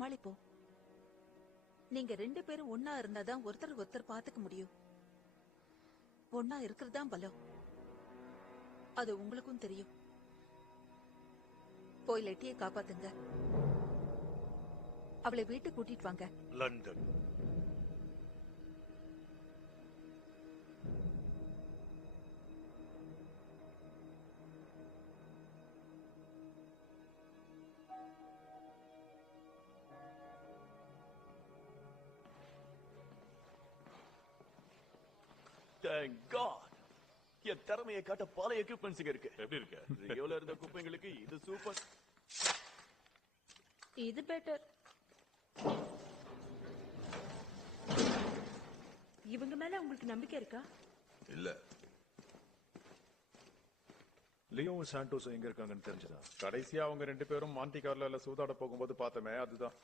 மாளிப்போ, நீங்க 2 பேரும் ஒன்னா இருந்தாதான் ஒருத்தர் ஒருத்தர் பாத்துக்க முடியும். ஒன்னா இருக்கிறதுதான் பலம். அது உங்களுக்கும் தெரியும். போய் லெட்டியை காப்பாத்துங்க. அவளை வீட்டுக்கு கூட்டிட்டு வாங்க. லண்டன். Thank God. என் திறமையை காட்ட பல எக்யூப்மெண்ட்ஸ் இருக்கு. எப்படி இருக்க? ரியோல இருந்த குப்பைங்களுக்கு இது சூப்பர். இது பெட்டர். இவங்க மேல உங்களுக்கு நம்பிக்கை இருக்கா? இல்ல. லியோவும் சாண்டோஸும் எங்க இருக்காங்கன்னு தெரிஞ்சதா? கடைசியா அவங்க 2 பேரும் மாண்டி கார்லோல சூதாட போகும்போது பார்த்தமே, அதுதான்.